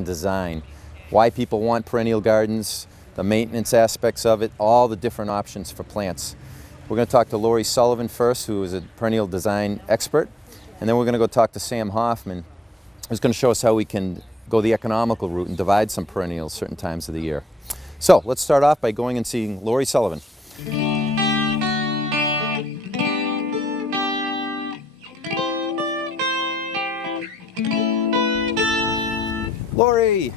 design, why people want perennial gardens, the maintenance aspects of it, all the different options for plants. We're going to talk to Lori Sullivan first, who is a perennial design expert, and then we're going to go talk to Sam Hoffman, who's going to show us how we can go the economical route and divide some perennials certain times of the year. So let's start off by going and seeing Lori Sullivan. Lori!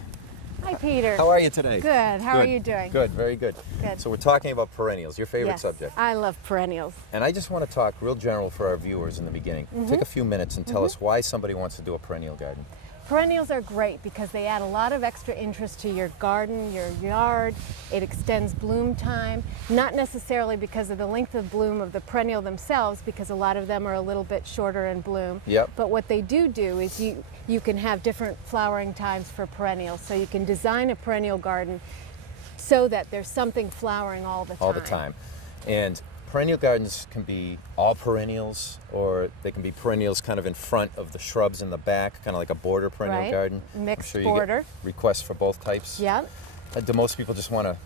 Hi, Peter. How are you today? Good. How are you doing? Good, very good. Good. So we're talking about perennials, your favorite Yes, subject. I love perennials. And I just want to talk real general for our viewers in the beginning. Take a few minutes and tell us why somebody wants to do a perennial garden. Perennials are great because they add a lot of extra interest to your garden, your yard. It extends bloom time, not necessarily because of the length of bloom of the perennial themselves, because a lot of them are a little bit shorter in bloom. Yep. But what they do is you can have different flowering times for perennials. So you can design a perennial garden so that there's something flowering all the time. All the time. And perennial gardens can be all perennials, or they can be perennials kind of in front of the shrubs in the back, kind of like a border perennial Right. garden. Mixed I'm sure border. You get requests for both types. Yeah. Do most people just want a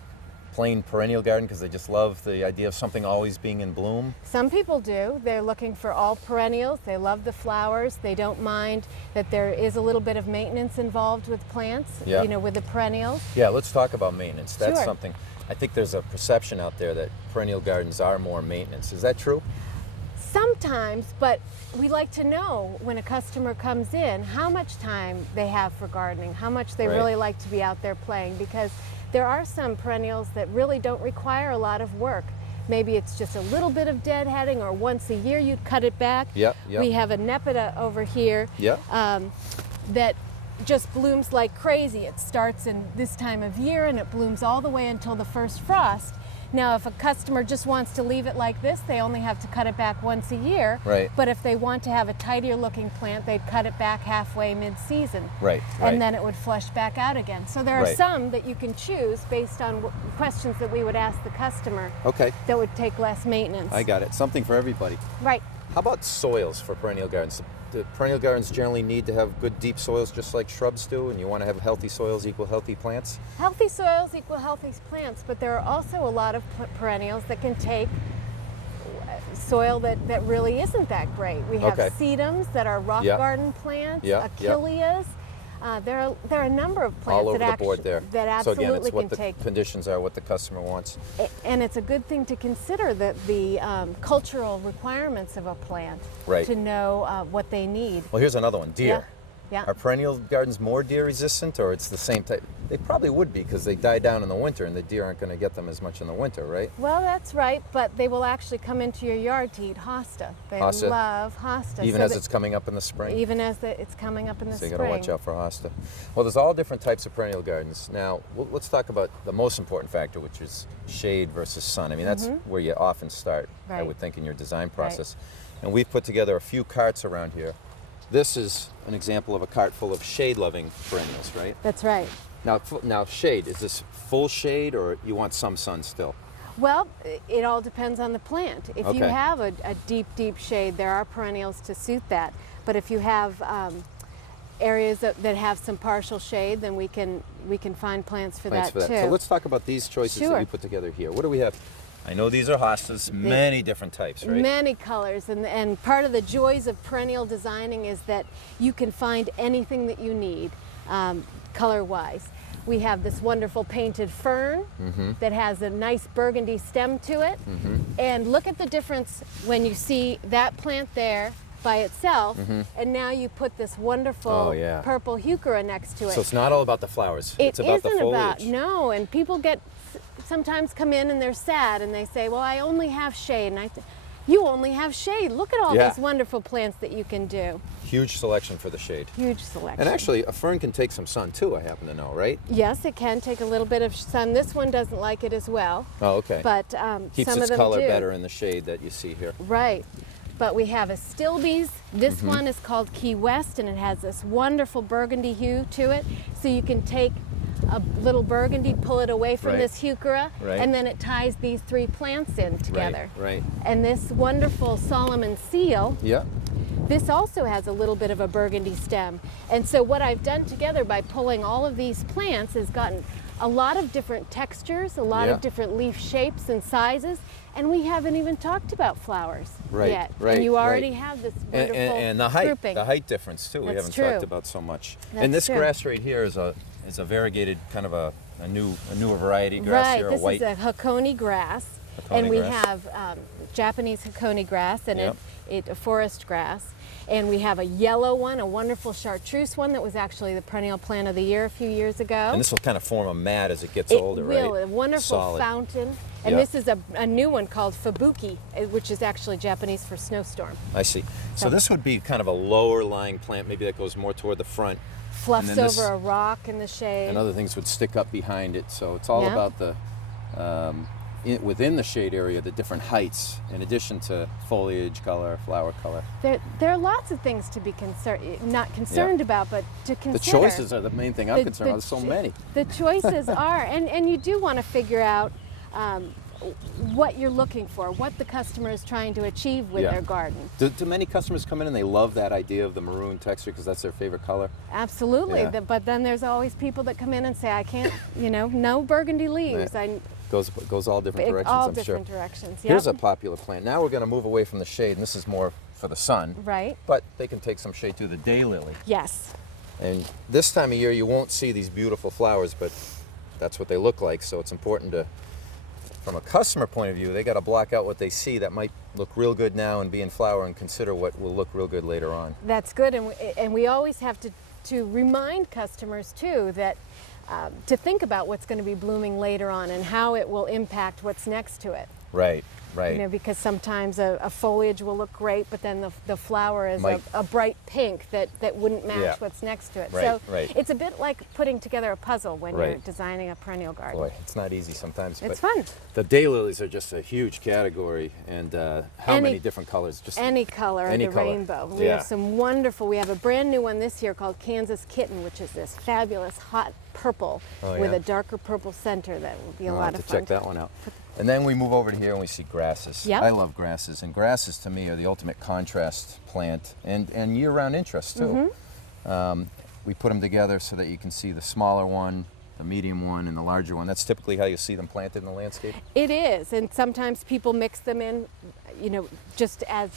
plain perennial garden because they just love the idea of something always being in bloom? Some people do. They're looking for all perennials. They love the flowers. They don't mind that there is a little bit of maintenance involved with plants, Yeah. with the perennials. Yeah, let's talk about maintenance. That's Sure. something. I think there's a perception out there that perennial gardens are more maintenance. Is that true? Sometimes, but we like to know when a customer comes in how much time they have for gardening, how much they Right. really like to be out there playing, because there are some perennials that really don't require a lot of work. Maybe it's just a little bit of deadheading, or once a year you cut it back. Yep, yep. We have a Nepeta over here Yep. that just blooms like crazy. It starts in this time of year and it blooms all the way until the first frost. Now, if a customer just wants to leave it like this, they only have to cut it back once a year. Right. But if they want to have a tidier looking plant, they'd cut it back halfway mid-season. Right, right. And then it would flush back out again. So there are Right. some that you can choose based on questions that we would ask the customer Okay, that would take less maintenance. I got it. Something for everybody. Right. How about soils for perennial gardens? Do perennial gardens generally need to have good deep soils just like shrubs do, and you want to have healthy soils equal healthy plants? Healthy soils equal healthy plants, but there are also a lot of perennials that can take soil that really isn't that great. We have Okay. sedums that are rock Yep. garden plants, Yep, yep. achilleas. There are a number of plants All over that the board there. that So absolutely again, it's what can the take. conditions are, what the customer wants. And it's a good thing to consider the cultural requirements of a plant, Right. to know what they need. Well, here's another one, deer. Yeah. Are perennial gardens more deer resistant, or it's the same type? They probably would be, because they die down in the winter and the deer aren't going to get them as much in the winter, right? Well, that's right, but they will actually come into your yard to eat hosta. They Hosta? love hosta. Even so as that- it's coming up in the spring? Even as it's coming up in the So you spring. got to watch out for hosta. Well, there's all different types of perennial gardens. Now, let's talk about the most important factor, which is shade versus sun. I mean, that's where you often start, I Right. would think, in your design process. And we've put together a few carts around here. This is an example of a cart full of shade-loving perennials, right? That's right. Now, shade, is this full shade, or you want some sun still? Well, it all depends on the plant. If you Okay. have a deep shade, there are perennials to suit that. But if you have areas that have some partial shade, then we can find plants for Thanks that for that. too. So let's talk about these choices that Sure. we put together here. What do we have? I know these are hostas, many different types, right? Many colors, and part of the joys of perennial designing is that you can find anything that you need color-wise. We have this wonderful painted fern that has a nice burgundy stem to it. And look at the difference when you see that plant there by itself, and now you put this wonderful Oh, yeah. purple heuchera next to it. So it's not all about the flowers. It it's about the isn't foliage. about, no, and people sometimes come in and they're sad and they say, well, I only have shade. And you only have shade. Look at all Yeah. these wonderful plants that you can do. Huge selection for the shade. Huge selection. And actually, a fern can take some sun too, I happen to know, right? Yes, it can take a little bit of sun. This one doesn't like it as well, Oh, okay. but Keeps some of its them color do. better in the shade that you see here. Right. But we have astilbes. This one is called Key West, and it has this wonderful burgundy hue to it. So you can take a little burgundy, pull it away from Right. this heuchera, Right. and then it ties these three plants in together. Right. And this wonderful Solomon seal Yeah. this also has a little bit of a burgundy stem. And so what I've done together by pulling all of these plants is gotten a lot of different textures, a lot of different leaf shapes and sizes, and we haven't even talked about flowers yet. And you already have this wonderful and the height difference too. We haven't talked about so much. And this grass right here is a variegated kind of a newer variety grass here. This is a Hakone grass, and we have Japanese Hakone grass and a forest grass. And we have a yellow one, a wonderful chartreuse one that was actually the perennial plant of the year a few years ago. And this will kind of form a mat as it gets older, right? It will, a wonderful fountain. And this is a new one called Fubuki, which is actually Japanese for snowstorm. I see. So this would be kind of a lower lying plant, maybe that goes more toward the front. Fluffs over a rock in the shade. And other things would stick up behind it. So it's all about the within the shade area, the different heights, in addition to foliage color, flower color. There are lots of things to be not concerned about, but to consider. The choices are the main thing I'm concerned about. There's so many. The choices are, and you do want to figure out what you're looking for, what the customer is trying to achieve with their garden. Do many customers come in and they love that idea of the maroon texture because that's their favorite color? Absolutely, but then there's always people that come in and say, I can't, no burgundy leaves. Goes all different directions, all I'm sure. different directions, Here's a popular plant. Now we're going to move away from the shade, and this is more for the sun. Right. But they can take some shade too, the daylily. Yes. And this time of year you won't see these beautiful flowers, but that's what they look like, so it's important to, from a customer point of view, they got to block out what they see that might look real good now and be in flower and consider what will look real good later on. That's good, and we always have to remind customers too that to think about what's going to be blooming later on and how it will impact what's next to it. Right, right. Because sometimes a foliage will look great, but then the flower is a bright pink that wouldn't match what's next to it. Right, so it's a bit like putting together a puzzle when you're designing a perennial garden. Boy, it's not easy sometimes. It's but fun. The daylilies are just a huge category, and how many different colors? Just any color of the rainbow. We have some wonderful, we have a brand new one this year called Kansas Kitten, which is this fabulous hot purple with a darker purple center that will be a lot of fun. Check that one out. And then we move over to here and we see grasses. Yep. I love grasses, and grasses to me are the ultimate contrast plant and year-round interest too. We put them together so that you can see the smaller one, the medium one, and the larger one. That's typically how you see them planted in the landscape? It is, and sometimes people mix them in, just as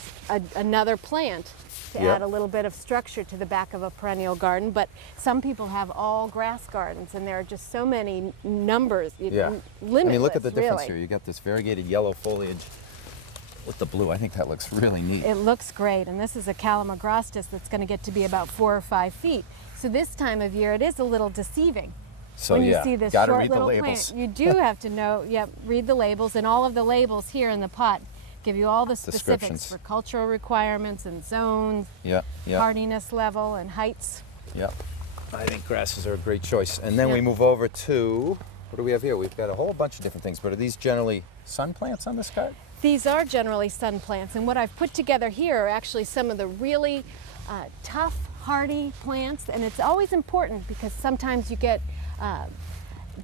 another plant to add a little bit of structure to the back of a perennial garden, but some people have all grass gardens, and there are just so many numbers, limitless, I mean, look at the difference really. here. You got this variegated yellow foliage with the blue. I think that looks really neat. It looks great, and this is a Calamagrostis that's going to get to be about 4 or 5 feet. So this time of year, it is a little deceiving. So when you see this gotta short read little the labels. plant, you do have to know, read the labels, and all of the labels here in the pot give you all the specifics for cultural requirements and zones, hardiness level and heights. Yep. I think grasses are a great choice. And then we move over to, what do we have here? We've got a whole bunch of different things, but are these generally sun plants on this card? These are generally sun plants, and what I've put together here are actually some of the really tough, hardy plants, and it's always important because sometimes you get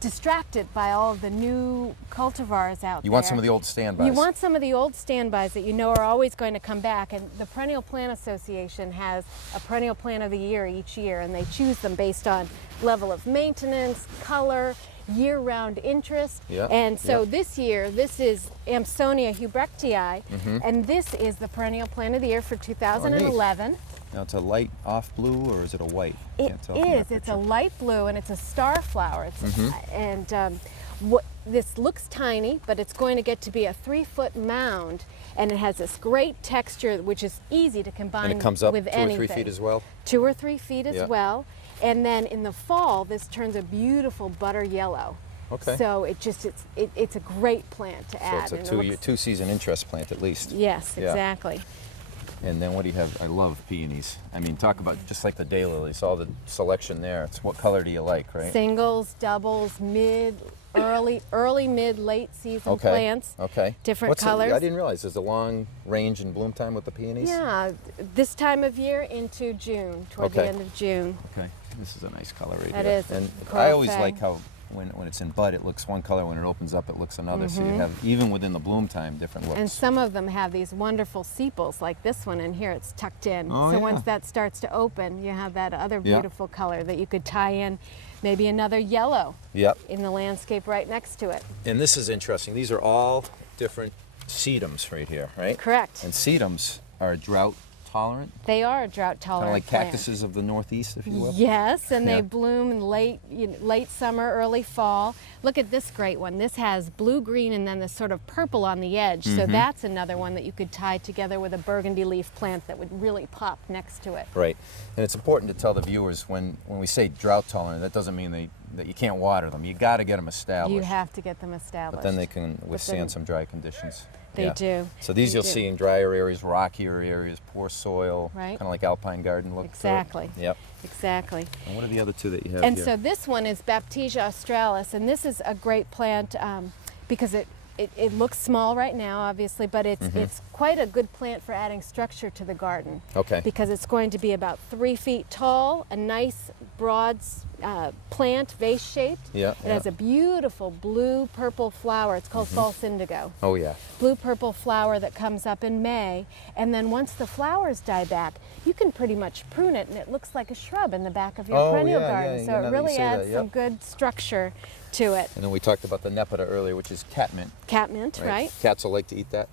distracted by all of the new cultivars out there. You want some of the old standbys. You want some of the old standbys that you know are always going to come back, and the Perennial Plant Association has a Perennial Plant of the Year each year, and they choose them based on level of maintenance, color, year-round interest. And so this year, this is Amsonia hubrechtii, and this is the Perennial Plant of the Year for 2011. Now it's a light off blue, or is it a white? It is. It's a light blue, and it's a star flower. And this looks tiny, but it's going to get to be a 3-foot mound, and it has this great texture, which is easy to combine with anything. And it comes up 2 or 3 feet as well? 2 or 3 feet as well. And then in the fall, this turns a beautiful butter yellow. Okay. So it's a great plant to add. So it's a two-season interest plant at least. Yes, exactly. And then what do you have? I love peonies. I mean, talk about just like the daylilies, all the selection there. It's what color do you like, right? Singles, doubles, early, mid, late season plants. Okay. Different colors. I didn't realize there's a long range in bloom time with the peonies. Yeah, this time of year into June, toward the end of June. Okay. This is a nice color right here. It is. And I always like how when it's in bud, it looks one color. When it opens up, it looks another. So you have, even within the bloom time, different looks. And some of them have these wonderful sepals, like this one in here. It's tucked in. Oh, so yeah. once that starts to open, you have that other Yeah. beautiful color that you could tie in, maybe another yellow Yep. in the landscape right next to it. And this is interesting. These are all different sedums right here, right? Correct. And sedums are drought tolerant, They are a drought kind tolerant of like plant. cactuses of the Northeast, if you will. Yes, and Yeah. they bloom in late summer, early fall. Look at this great one. This has blue-green and then this sort of purple on the edge. So that's another one that you could tie together with a burgundy leaf plant that would really pop next to it. Right. And it's important to tell the viewers when we say drought tolerant, that doesn't mean that you can't water them. You got to get them established. You have to get them established. But then they can withstand then some dry conditions. They Yeah. do. So these They you'll do. see in drier areas, rockier areas, poor soil, Right. kind of like alpine garden look. to it. Exactly. Yep. Exactly. And what are the other two that you have And here? so this one is Baptisia australis, and this is a great plant because it looks small right now, obviously, but it's quite a good plant for adding structure to the garden. Okay. Because it's going to be about 3 feet tall, a nice broad plant, vase-shaped. Yeah, It yeah. has a beautiful blue-purple flower. It's called false indigo. Oh yeah. Blue-purple flower that comes up in May, and then once the flowers die back, you can pretty much prune it, and it looks like a shrub in the back of your Oh, perennial yeah, garden. yeah, So now it that you really say that, adds yep. some good structure to it. And then we talked about the nepeta earlier, which is catmint. Catmint, right? Cats will like to eat that.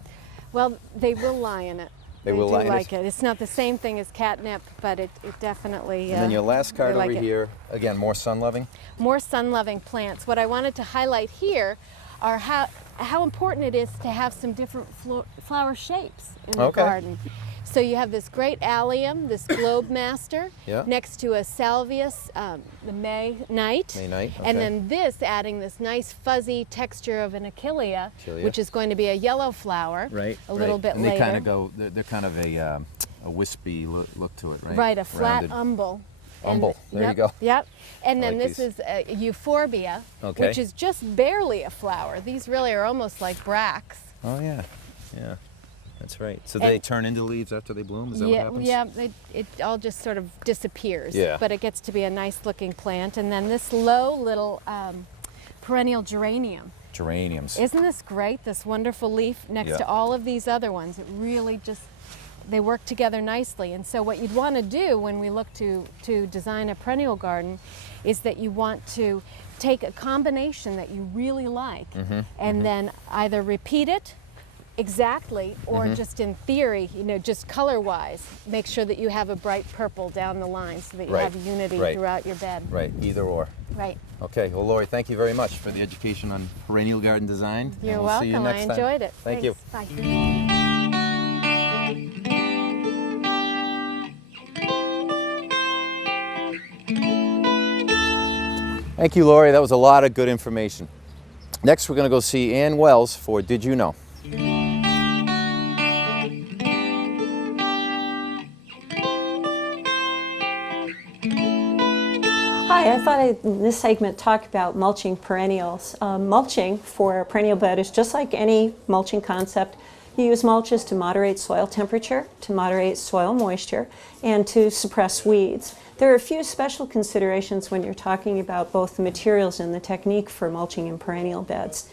Well, they will lie in it. They will do lie in it? like it. It's not the same thing as catnip, but it definitely. And then your last they card like over it. here, again, more sun-loving. More sun-loving plants. What I wanted to highlight here are how important it is to have some different flower shapes in the Okay. garden. So you have this great allium, this globe master, Yeah. next to a salvias, the May night. May night, And okay. then this adding this nice fuzzy texture of an achillea, Achillea. which is going to be a yellow flower. A little bit and later. they kind of go, they're kind of a wispy look to it, right? Right, a flat Rounded. umbel. Umbel, there you yep, go. Yep. And I then like this these. is euphorbia, Okay. which is just barely a flower. These really are almost like bracts. Oh yeah, yeah, that's right. So And- they turn into leaves after they bloom. Is that what happens? Yeah, it all just sort of disappears. Yeah. But it gets to be a nice looking plant. And then this low little perennial geranium. Geraniums. Isn't this great? This wonderful leaf next Yeah. to all of these other ones. It really just, they work together nicely. And so what you'd want to do when we look to design a perennial garden is that you want to take a combination that you really like and then either repeat it exactly or just in theory, just color-wise, make sure that you have a bright purple down the line so that you Right, have unity right. throughout your bed. Right, either or. Right. Okay, well, Lori, thank you very much for the education on perennial garden design. and You're we'll welcome. See you next I time. enjoyed it. Thank you. Thanks. Bye. Thank you, Lori. That was a lot of good information. Next, we're going to go see Ann Wells for Did You Know? Hi, I thought I'd, in this segment, talk about mulching perennials. Mulching for a perennial bed is just like any mulching concept. You use mulches to moderate soil temperature, to moderate soil moisture, and to suppress weeds. There are a few special considerations when you're talking about both the materials and the technique for mulching in perennial beds.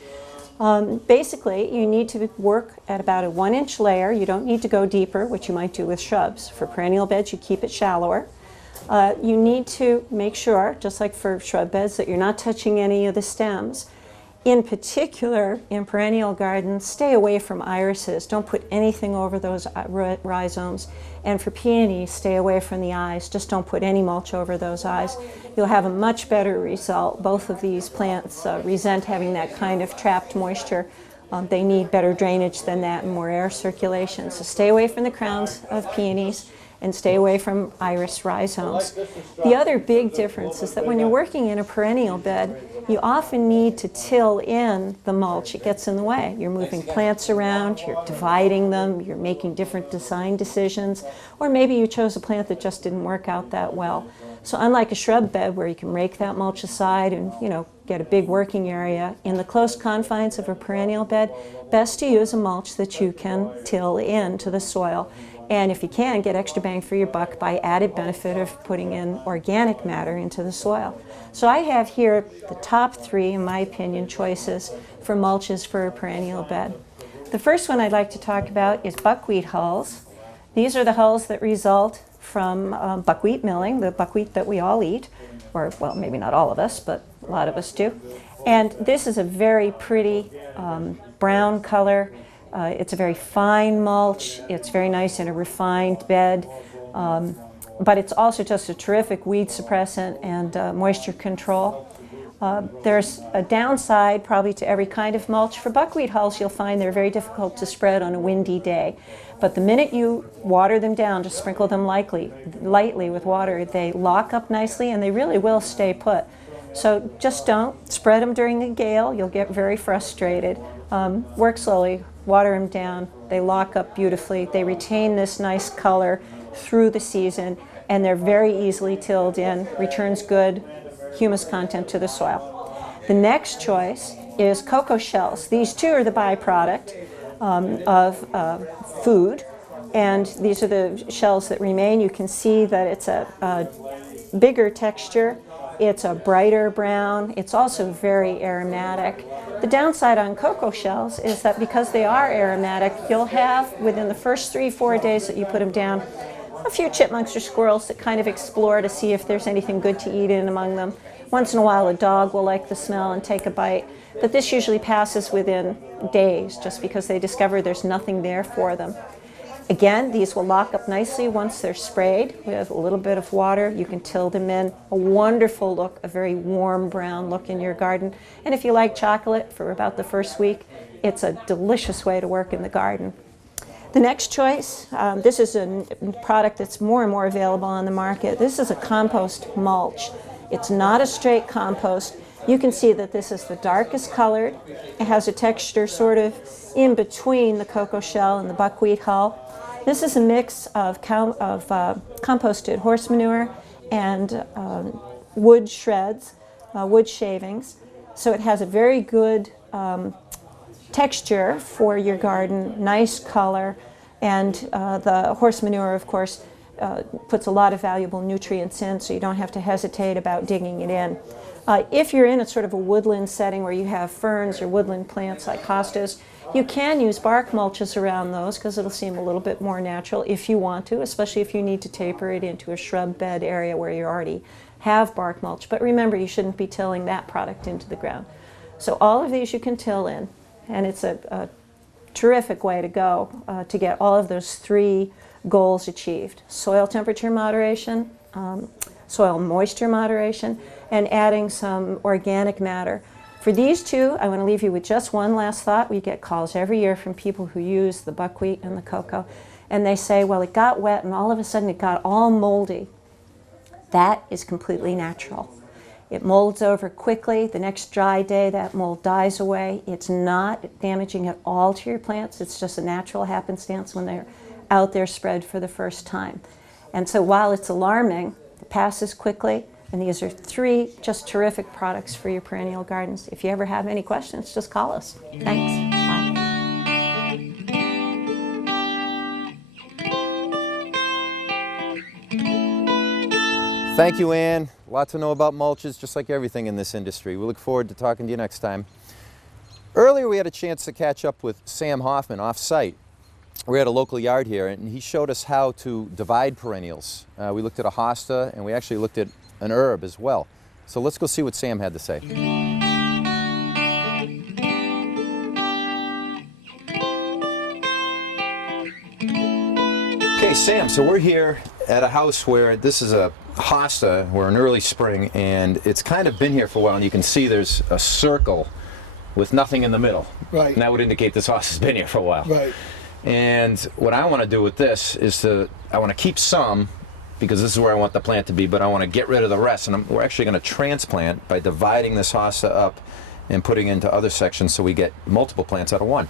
Basically, you need to work at about a 1-inch layer. You don't need to go deeper, which you might do with shrubs. For perennial beds, you keep it shallower. You need to make sure, just like for shrub beds, that you're not touching any of the stems. In particular, in perennial gardens, stay away from irises. Don't put anything over those rhizomes. And for peonies, stay away from the eyes. Just don't put any mulch over those eyes. You'll have a much better result. Both of these plants resent having that kind of trapped moisture. They need better drainage than that and more air circulation. So stay away from the crowns of peonies and stay away from iris rhizomes. The other big difference is that when you're working in a perennial bed, you often need to till in the mulch. It gets in the way. You're moving plants around, you're dividing them, you're making different design decisions, or maybe you chose a plant that just didn't work out that well. So unlike a shrub bed where you can rake that mulch aside and get a big working area, in the close confines of a perennial bed, best to use a mulch that you can till into the soil. And if you can, get extra bang for your buck by added benefit of putting in organic matter into the soil. So I have here the top 3, in my opinion, choices for mulches for a perennial bed. The first one I'd like to talk about is buckwheat hulls. These are the hulls that result from buckwheat milling, the buckwheat that we all eat, or, well, maybe not all of us, but a lot of us do. And this is a very pretty brown color. It's a very fine mulch. It's very nice in a refined bed. But it's also just a terrific weed suppressant and moisture control. There's a downside probably to every kind of mulch. For buckwheat hulls, you'll find they're very difficult to spread on a windy day. But the minute you water them down, just sprinkle them lightly with water, they lock up nicely and they really will stay put. So just don't spread them during the gale. You'll get very frustrated. Work slowly, water them down. They lock up beautifully. They retain this nice color through the season, and they're very easily tilled in. Returns good humus content to the soil. The next choice is cocoa shells. These two are the byproduct of food, and these are the shells that remain. You can see that it's a bigger texture. It's a brighter brown. It's also very aromatic. The downside on cocoa shells is that because they are aromatic, you'll have, within the first 3-4 days that you put them down, a few chipmunks or squirrels that kind of explore to see if there's anything good to eat in among them. Once in a while a dog will like the smell and take a bite, but this usually passes within days just because they discover there's nothing there for them. Again, these will lock up nicely once they're sprayed with a little bit of water. You can till them in. A wonderful look, a very warm brown look in your garden. And if you like chocolate for about the first week, it's a delicious way to work in the garden. The next choice, this is a product that's more and more available on the market. This is a compost mulch. It's not a straight compost. You can see that this is the darkest colored. It has a texture sort of in between the cocoa shell and the buckwheat hull. This is a mix of composted horse manure and wood shreds, wood shavings. So it has a very good texture for your garden, nice color, and the horse manure, of course, puts a lot of valuable nutrients in, so you don't have to hesitate about digging it in. If you're in a sort of a woodland setting where you have ferns or woodland plants like hostas, you can use bark mulches around those because it'll seem a little bit more natural if you want to, especially if you need to taper it into a shrub bed area where you already have bark mulch. But remember, you shouldn't be tilling that product into the ground. So all of these you can till in, and it's a terrific way to go to get all of those 3 goals achieved: soil temperature moderation, soil moisture moderation, and adding some organic matter. For these 2, I want to leave you with just one last thought. We get calls every year from people who use the buckwheat and the cocoa, and they say, well, it got wet and all of a sudden it got all moldy. That is completely natural. It molds over quickly. The next dry day, that mold dies away. It's not damaging at all to your plants. It's just a natural happenstance when they're out there spread for the first time. And so while it's alarming, it passes quickly. And these are 3 just terrific products for your perennial gardens. If you ever have any questions, just call us. Thanks. Bye. Thank you, Ann. A lot to know about mulches, just like everything in this industry. We look forward to talking to you next time. Earlier, we had a chance to catch up with Sam Hoffman off-site. We're at a local yard here, and he showed us how to divide perennials. We looked at a hosta, and we actually looked at an herb as well. So let's go see what Sam had to say. Okay, Sam, so we're here at a house where this is a hosta. We're in early spring, and it's kind of been here for a while, and you can see there's a circle with nothing in the middle. Right. And that would indicate this hosta's been here for a while. Right. And what I want to do with this is I want to keep some, because this is where I want the plant to be, but I want to get rid of the rest. And we're actually going to transplant by dividing this hosta up and putting it into other sections so we get multiple plants out of one.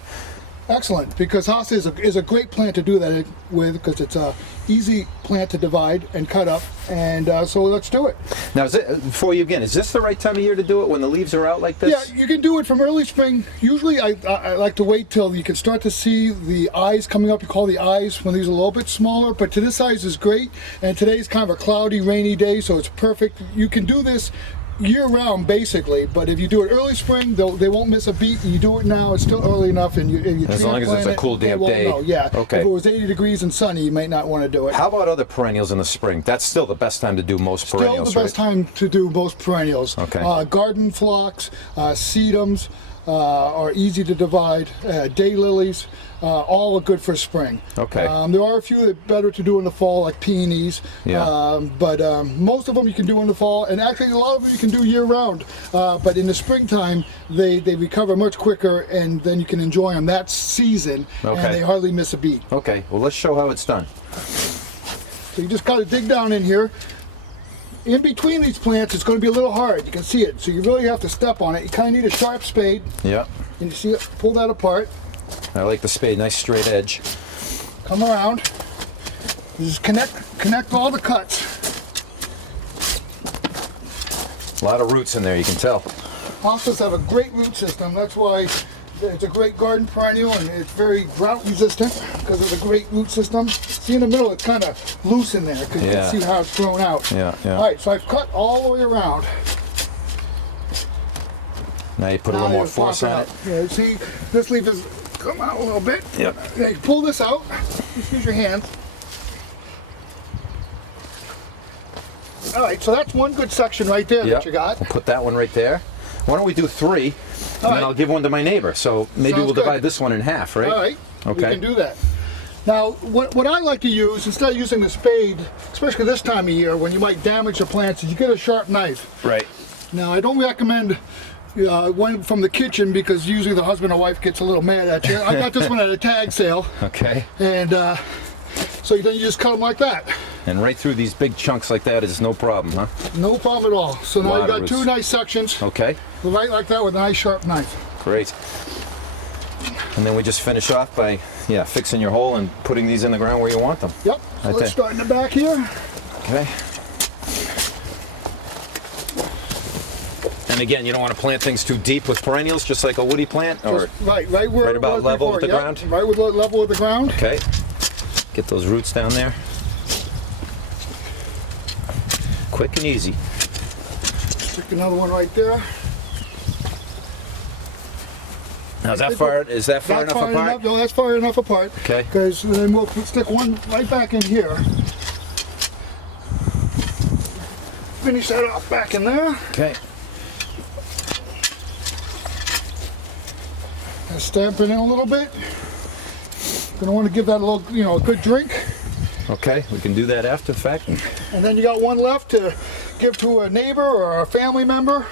Excellent, because hosta is a great plant to do that with, because it's a easy plant to divide and cut up, and so let's do it. Now, before you begin, is this the right time of year to do it when the leaves are out like this? Yeah, you can do it from early spring. Usually I like to wait till you can start to see the eyes coming up. You call the eyes when these are a little bit smaller, but to this size is great, and today's kind of a cloudy, rainy day, so it's perfect. You can do this year-round basically, but if you do it early spring, they won't miss a beat. You do it now, it's still early enough, and you as long as it's a cool damp day. Yeah. Okay. If it was 80 degrees and sunny, you might not want to do it. How about other perennials in the spring? That's still the best time to do most perennials, Still the best time to do most perennials. Okay. Garden phlox, sedums are easy to divide. Daylilies, all are good for spring. Okay. There are a few that are better to do in the fall, like peonies. Yeah. But most of them you can do in the fall, and actually a lot of them you can do year-round. But in the springtime, they recover much quicker, and then you can enjoy them that season, Okay. and they hardly miss a beat. Okay, well, let's show how it's done. So you just gotta dig down in here. In between these plants, it's going to be a little hard. You can see it, so you really have to step on it. You kind of need a sharp spade, Yeah. and you see it, pull that apart, I like the spade, nice straight edge. come around, you just connect all the cuts. A lot of roots in there, you can tell. Hostas have a great root system. That's why it's a great garden perennial, and it's very drought resistant because of the great root system. See in the middle, it's kind of loose in there because you Yeah. can see how it's grown out. Yeah, yeah. All right, so I've cut all the way around. Now you put a Now little more you're force popping on up. it. Yeah, see, this leaf has come out a little bit. Yep. Now you pull this out. Just use your hands. All right, so that's one good section right there Yep. that you got. We'll put that one right there. Why don't we do 3, and then right. I'll give one to my neighbor. So maybe Sounds we'll good. divide this one in half, right? All right, Okay. we can do that. Now, what I like to use, instead of using the spade, especially this time of year when you might damage the plants, is you get a sharp knife. Right. Now, I don't recommend one from the kitchen because usually the husband or wife gets a little mad at you. I got this one at a tag sale, Okay. and so then you just cut them like that. And right through these big chunks like that is no problem, huh? No problem at all. So now Lot you of got roots. 2 nice sections, Okay. right like that with a nice sharp knife. Great. And then we just finish off by, fixing your hole and putting these in the ground where you want them. Yep, so Right let's there. start in the back here. Okay. And again, you don't want to plant things too deep with perennials, just like a woody plant, or Just right where right it about was level before. with the Yep, ground? Right with level with the ground. okay. Get those roots down there. Quick and easy. Stick another one right there. Now is that far enough That's far apart? enough. No, that's far enough apart. Okay. Because then we'll stick one right back in here. Finish that off back in there. Okay. And stamp it in a little bit. Gonna want to give that a little, a good drink. Okay, we can do that after the fact. And then you got one left to give to a neighbor or a family member.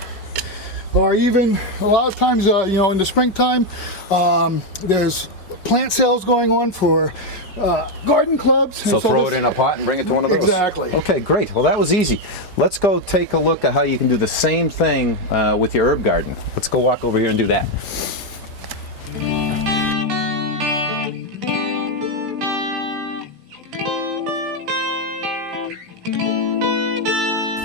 Or even, a lot of times, in the springtime, there's plant sales going on for garden clubs. So And throw this- it in a pot and bring it to one of those? Exactly. Okay, great. Well, that was easy. Let's go take a look at how you can do the same thing with your herb garden. Let's go walk over here and do that.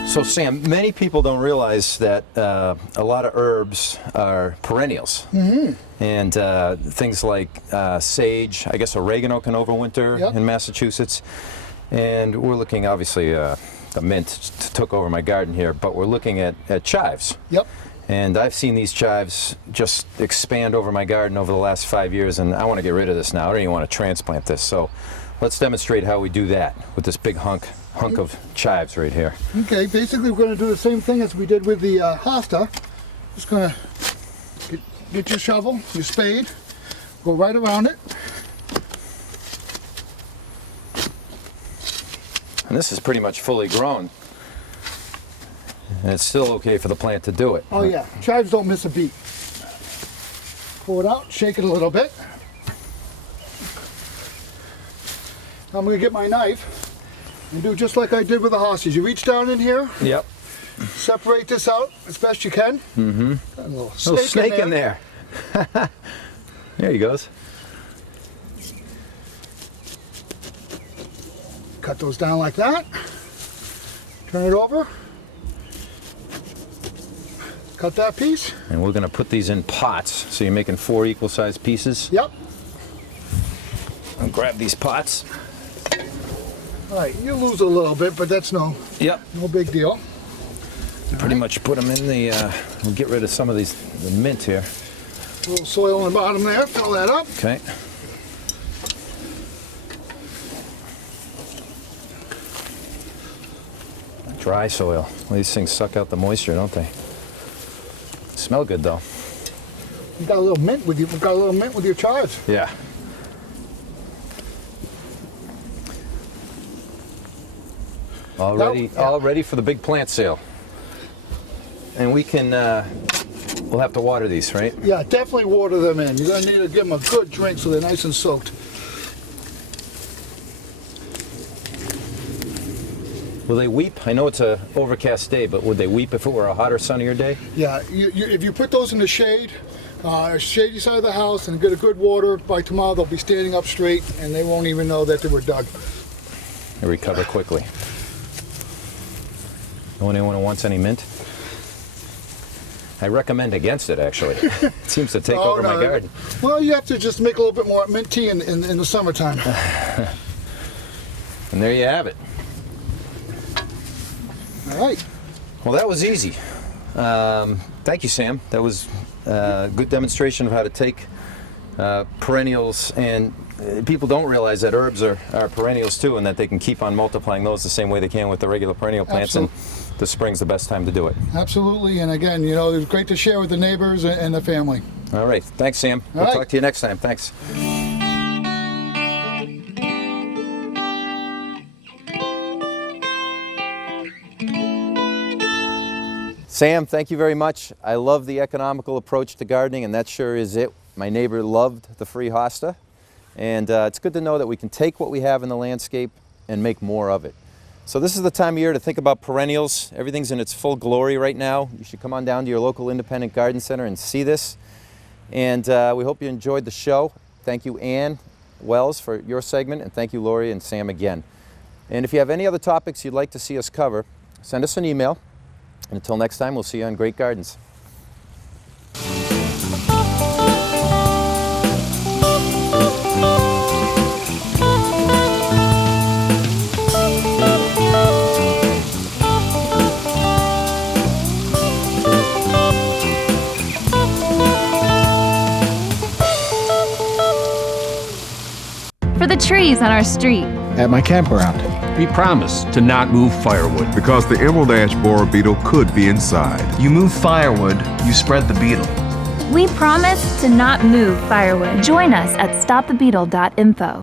So Sam, many people don't realize that a lot of herbs are perennials. Mm-hmm. And things like sage, I guess oregano can overwinter Yep. in Massachusetts. And we're looking, obviously, the mint took over my garden here, but we're looking at chives. Yep. And I've seen these chives just expand over my garden over the last 5 years, and I want to get rid of this now. I don't even want to transplant this. So let's demonstrate how we do that with this big hunk of chives right here. Okay, basically we're going to do the same thing as we did with the hosta. Just going to get your shovel, your spade, go right around it. And this is pretty much fully grown. And it's still okay for the plant to do it. Oh yeah, chives don't miss a beat. Pull it out, shake it a little bit. I'm going to get my knife and do just like I did with the hostas. You reach down in here, Yep. separate this out as best you can. Mm-hmm. Got a little Little snake in there. There he goes. cut those down like that. Turn it over. Cut that piece. And we're going to put these in pots. So you're making 4 equal sized pieces. Yep. I'll grab these pots. All right, you lose a little bit, but that's no big deal. Pretty much put them in the, we'll get rid of some of the mint here. A little soil on the bottom there, fill that up. Okay. Dry soil. Well, these things suck out the moisture, don't they? Smell good though. You got a little mint with you. Got a little mint with your chives. Yeah. All ready for the big plant sale. And we can, we'll have to water these, right? Yeah, definitely water them in. You're gonna need to give them a good drink so they're nice and soaked. Will they weep? I know it's a overcast day, but would they weep if it were a hotter, sunnier day? Yeah, if you put those in the shade, shady side of the house, and get a good water, by tomorrow they'll be standing up straight, and they won't even know that they were dug. They recover quickly. Know anyone who wants any mint? I recommend against it, actually. It seems to take over my garden. Well, you have to just make a little bit more mint tea in the summertime. And there you have it. All right. Well, that was easy. Thank you, Sam. That was a good demonstration of how to take perennials, and people don't realize that herbs are perennials too, and that they can keep on multiplying those the same way they can with the regular perennial plants. Absolutely. And the spring's the best time to do it. Absolutely, and again, you know, it was great to share with the neighbors and the family. All right. Thanks, Sam. All We'll right. talk to you next time. Thanks. Sam, thank you very much. I love the economical approach to gardening, and that sure is it. My neighbor loved the free hosta, and it's good to know that we can take what we have in the landscape and make more of it. So this is the time of year to think about perennials. Everything's in its full glory right now. You should come on down to your local independent garden center and see this. And we hope you enjoyed the show. Thank you, Ann Wells, for your segment, and thank you, Lori and Sam, again. And if you have any other topics you'd like to see us cover, send us an email. And until next time, we'll see you on Great Gardens. For the trees on our street. At my campground. We promise to not move firewood. Because the emerald ash borer beetle could be inside. You move firewood, you spread the beetle. We promise to not move firewood. Join us at stopthebeetle.info.